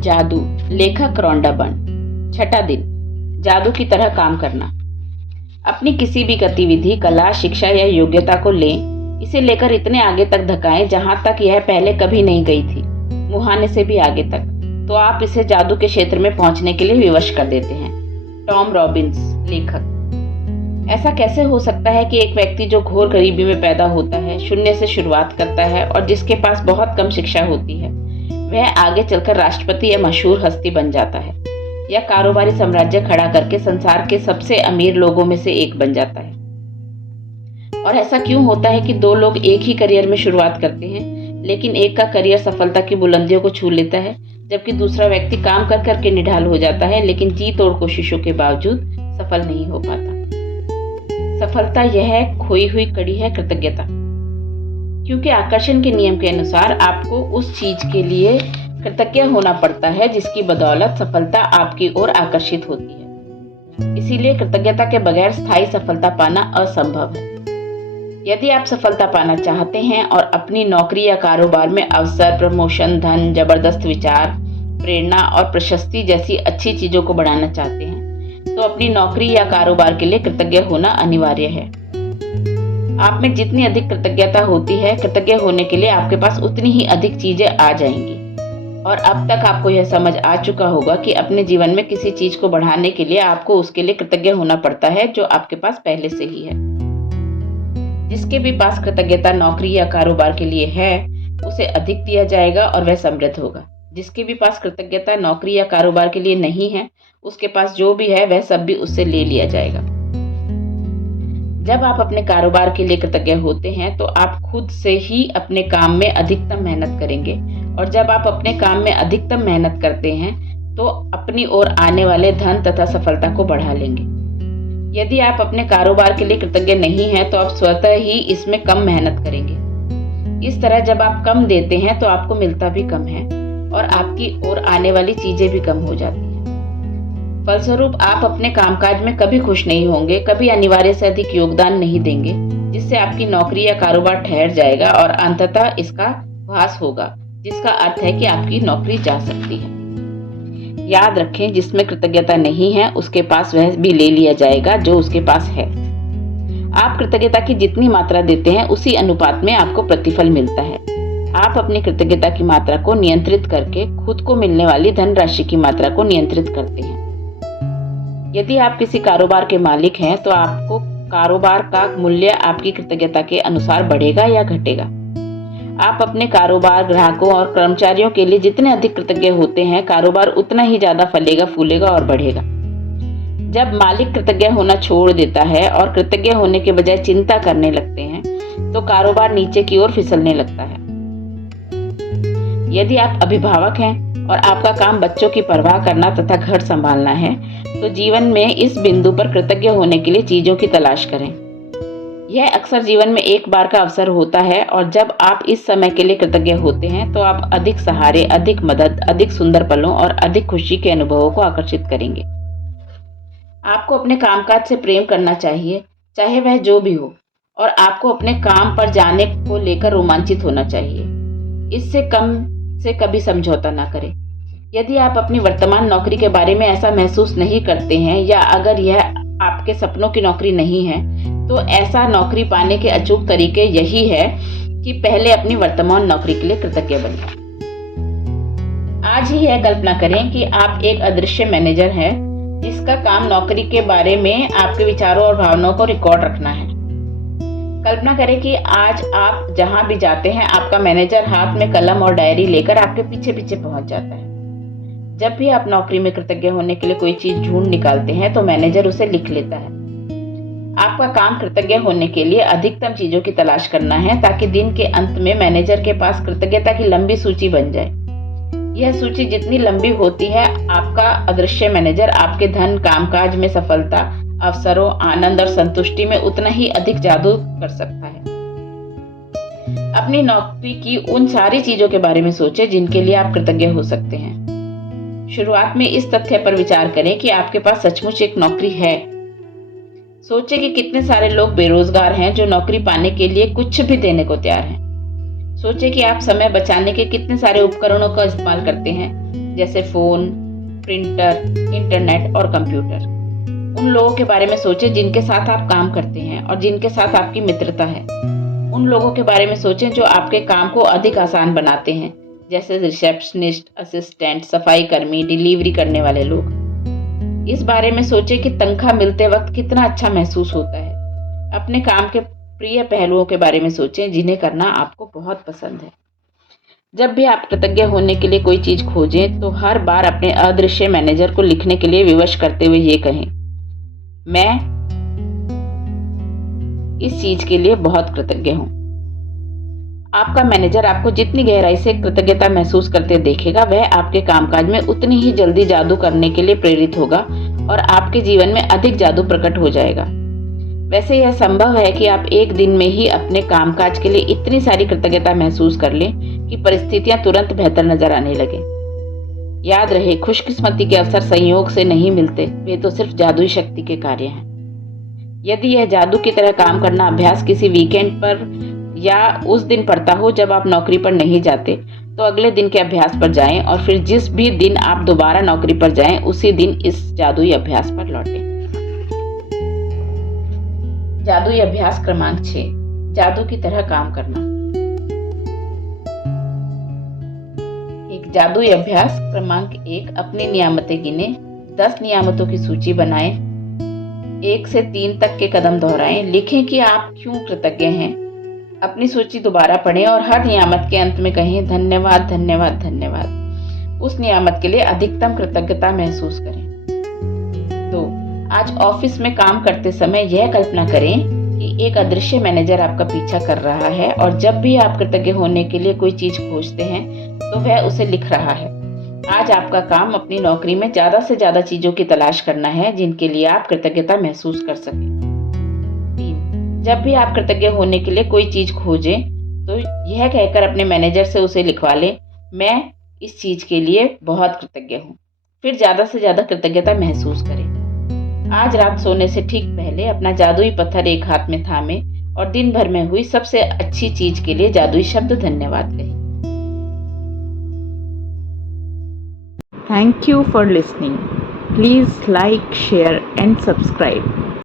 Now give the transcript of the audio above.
जादू, लेखक Rhonda burn. छठा दिन, जादू की तरह काम करना। अपनी किसी भी गतिविधि, कला, शिक्षा या योग्यता को लें, इसे लेकर इतने आगे तक धकाएं जहां तक यह पहले कभी नहीं गई थी, मुहाने से भी आगे तक, तो आप इसे जादू के क्षेत्र में पहुंचने के लिए विवश कर देते हैं। टॉम रॉबिन्स, लेखक। ऐसा कैसे हो सकता है कि एक व्यक्ति जो घोर गरीबी में पैदा होता है, शून्य से शुरुआत करता है और जिसके पास बहुत कम शिक्षा होती है, वह आगे चलकर राष्ट्रपति या मशहूर हस्ती बन जाता है या कारोबारी साम्राज्य खड़ा करके संसार के सबसे अमीर लोगों में से एक बन जाता है। और ऐसा क्यों होता है कि दो लोग एक ही करियर में शुरुआत करते हैं, लेकिन एक का करियर सफलता की बुलंदियों को छू लेता है, जबकि दूसरा व्यक्ति काम कर करके निढाल हो जाता है, लेकिन जी तोड़ कोशिशों के बावजूद सफल नहीं हो पाता। सफलता यह खोई हुई कड़ी है, कृतज्ञता। क्योंकि आकर्षण के नियम के अनुसार आपको उस चीज के लिए कृतज्ञ होना पड़ता है जिसकी बदौलत सफलता आपकी ओर आकर्षित होती है। इसीलिए कृतज्ञता के बगैर स्थायी सफलता पाना असंभव है। यदि आप सफलता पाना चाहते हैं और अपनी नौकरी या कारोबार में अवसर, प्रमोशन, धन, जबरदस्त विचार, प्रेरणा और प्रशस्ति जैसी अच्छी चीजों को बढ़ाना चाहते हैं, तो अपनी नौकरी या कारोबार के लिए कृतज्ञ होना अनिवार्य है। आप में जितनी अधिक कृतज्ञता होती है, कृतज्ञ होने के लिए आपके पास उतनी ही अधिक चीजें आ जाएंगी। और अब तक आपको यह समझ आ चुका होगा कि अपने जीवन में किसी चीज को बढ़ाने के लिए आपको उसके लिए कृतज्ञ होना पड़ता है जो आपके पास पहले से ही है। जिसके भी पास कृतज्ञता नौकरी या कारोबार के लिए है, उसे अधिक दिया जाएगा और वह समृद्ध होगा। जिसके भी पास कृतज्ञता नौकरी या कारोबार के लिए नहीं है, उसके पास जो भी है वह सब भी उससे ले लिया जाएगा। जब आप अपने कारोबार के लिए कृतज्ञ होते हैं तो आप खुद से ही अपने काम में अधिकतम मेहनत करेंगे, और जब आप अपने काम में अधिकतम मेहनत करते हैं तो अपनी ओर आने वाले धन तथा सफलता को बढ़ा लेंगे। यदि आप अपने कारोबार के लिए कृतज्ञ नहीं हैं तो आप स्वतः ही इसमें कम मेहनत करेंगे। इस तरह जब आप कम देते हैं तो आपको मिलता भी कम है और आपकी ओर आने वाली चीजें भी कम हो जाती हैं। फलस्वरूप आप अपने कामकाज में कभी खुश नहीं होंगे, कभी अनिवार्य से अधिक योगदान नहीं देंगे, जिससे आपकी नौकरी या कारोबार ठहर जाएगा और अंततः इसका ह्रास होगा, जिसका अर्थ है कि आपकी नौकरी जा सकती है। याद रखें, जिसमें कृतज्ञता नहीं है उसके पास वह भी ले लिया जाएगा जो उसके पास है। आप कृतज्ञता की जितनी मात्रा देते हैं उसी अनुपात में आपको प्रतिफल मिलता है। आप अपनी कृतज्ञता की मात्रा को नियंत्रित करके खुद को मिलने वाली धनराशि की मात्रा को नियंत्रित करते हैं। यदि आप किसी कारोबार के मालिक हैं तो आपको कारोबार का मूल्य आपकी कृतज्ञता के अनुसार बढ़ेगा या घटेगा। आप अपने कारोबार, ग्राहकों और कर्मचारियों के लिए जितने अधिक कृतज्ञ होते हैं, कारोबार उतना ही ज्यादा फलेगा, फूलेगा और बढ़ेगा। जब मालिक कृतज्ञ होना छोड़ देता है और कृतज्ञ होने के बजाय चिंता करने लगते हैं, तो कारोबार नीचे की ओर फिसलने लगता है। यदि आप अभिभावक हैं और आपका काम बच्चों की परवाह करना तथा घर संभालना है, तो जीवन में इस बिंदु पर कृतज्ञ होने के लिए चीजों की तलाश करें। यह अक्सर जीवन में एक बार का अवसर होता है, और जब आप इस समय के लिए कृतज्ञ होते हैं तो आप अधिक सहारे, अधिक मदद, अधिक सुंदर पलों और अधिक खुशी के अनुभवों को आकर्षित करेंगे। आपको अपने कामकाज से प्रेम करना चाहिए, चाहे वह जो भी हो, और आपको अपने काम पर जाने को लेकर रोमांचित होना चाहिए। इससे कम से कभी समझौता ना करें। यदि आप अपनी वर्तमान नौकरी के बारे में ऐसा महसूस नहीं करते हैं, या अगर यह आपके सपनों की नौकरी नहीं है, तो ऐसा नौकरी पाने के अचूक तरीके यही है कि पहले अपनी वर्तमान नौकरी के लिए कृतज्ञ बनें। आज ही यह कल्पना करें कि आप एक अदृश्य मैनेजर हैं जिसका काम नौकरी के बारे में आपके विचारों और भावनाओं को रिकॉर्ड रखना है। कल्पना करें कि आज आप जहां भी जाते हैं, आपका मैनेजर हाथ में कलम और डायरी लेकर आपके पीछे पीछे पहुंच जाता है। जब भी आप नौकरी में कृतज्ञ होने के लिए कोई चीज ढूंढ निकालते हैं तो मैनेजर उसे लिख लेता है। आपका काम कृतज्ञ होने के लिए अधिकतम चीजों की तलाश करना है, ताकि दिन के अंत में मैनेजर के पास कृतज्ञता की लंबी सूची बन जाए। यह सूची जितनी लंबी होती है, आपका अदृश्य मैनेजर आपके धन, कामकाज में सफलता, अवसरों, आनंद और संतुष्टि में उतना ही अधिक जादू कर सकता है। अपनी नौकरी की उन सारी चीजों के बारे में सोचें जिनके लिए आप कृतज्ञ हो सकते हैं। शुरुआत में इस तथ्य पर विचार करें कि आपके पास सचमुच एक नौकरी है। सोचें कि कितने सारे लोग बेरोजगार हैं जो नौकरी पाने के लिए कुछ भी देने को तैयार हैं। सोचें कि आप समय बचाने के कितने सारे उपकरणों का इस्तेमाल करते हैं जैसे फ़ोन, प्रिंटर, इंटरनेट और कंप्यूटर। उन लोगों के बारे में सोचें जिनके साथ आप काम करते हैं और जिनके साथ आपकी मित्रता है। उन लोगों के बारे में सोचें जो आपके काम को अधिक आसान बनाते हैं, जैसे रिसेप्शनिस्ट, असिस्टेंट, सफाई कर्मी, डिलीवरी करने वाले लोग। इस बारे में सोचें कि तनख्वाह मिलते वक्त कितना अच्छा महसूस होता है। अपने काम के प्रिय पहलुओं के बारे में सोचें जिन्हें करना आपको बहुत पसंद है। जब भी आप कृतज्ञ होने के लिए कोई चीज खोजें तो हर बार अपने अदृश्य मैनेजर को लिखने के लिए विवश करते हुए ये कहें, मैं इस चीज के लिए बहुत कृतज्ञ हूं। आपका मैनेजर आपको जितनी गहराई से कृतज्ञता महसूस करते देखेगा, वह आपके कामकाज में उतनी ही जल्दी जादू करने के लिए प्रेरित होगा और आपके जीवन में अधिक जादू प्रकट हो जाएगा। वैसे यह संभव है कि आप एक दिन में ही अपने कामकाज के लिए इतनी सारी कृतज्ञता महसूस कर लें कि परिस्थितियां तुरंत बेहतर नजर आने लगे। याद रहे, खुशकिस्मती के अवसर संयोग से नहीं मिलते, वे तो सिर्फ जादुई शक्ति के कार्य हैं। यदि यह जादू की तरह काम करना अभ्यास किसी वीकेंड पर या उस दिन पड़ता हो जब आप नौकरी पर नहीं जाते, तो अगले दिन के अभ्यास पर जाएं और फिर जिस भी दिन आप दोबारा नौकरी पर जाएं, उसी दिन इस जादुई अभ्यास पर लौटें। जादुई अभ्यास क्रमांक 6, जादू की तरह काम करना। एक जादुई अभ्यास क्रमांक 1, अपनी नियामतें गिने। 10 नियामतों की सूची बनाएं। 1 से 3 तक के कदम दोहराएं। लिखें कि आप क्यों कृतज्ञ हैं। अपनी सूची दोबारा पढ़ें और हर नियामत के अंत में कहें, धन्यवाद, धन्यवाद, धन्यवाद। उस नियामत के लिए अधिकतम कृतज्ञता महसूस करें। 2, आज ऑफिस में काम करते समय यह कल्पना करें कि एक अदृश्य मैनेजर आपका पीछा कर रहा है और जब भी आप कृतज्ञ होने के लिए कोई चीज खोजते हैं तो वह उसे लिख रहा है। आज आपका काम अपनी नौकरी में ज्यादा से ज्यादा चीजों की तलाश करना है जिनके लिए आप कृतज्ञता महसूस कर सकें। 3, जब भी आप कृतज्ञ होने के लिए कोई चीज खोजें तो यह कहकर अपने मैनेजर से उसे लिखवा लें, मैं इस चीज के लिए बहुत कृतज्ञ हूँ। फिर ज्यादा से ज्यादा कृतज्ञता महसूस करें। आज रात सोने से ठीक पहले अपना जादुई पत्थर एक हाथ में थामे और दिन भर में हुई सबसे अच्छी चीज के लिए जादुई शब्द धन्यवाद कहें। Thank you for listening. Please like, share and subscribe.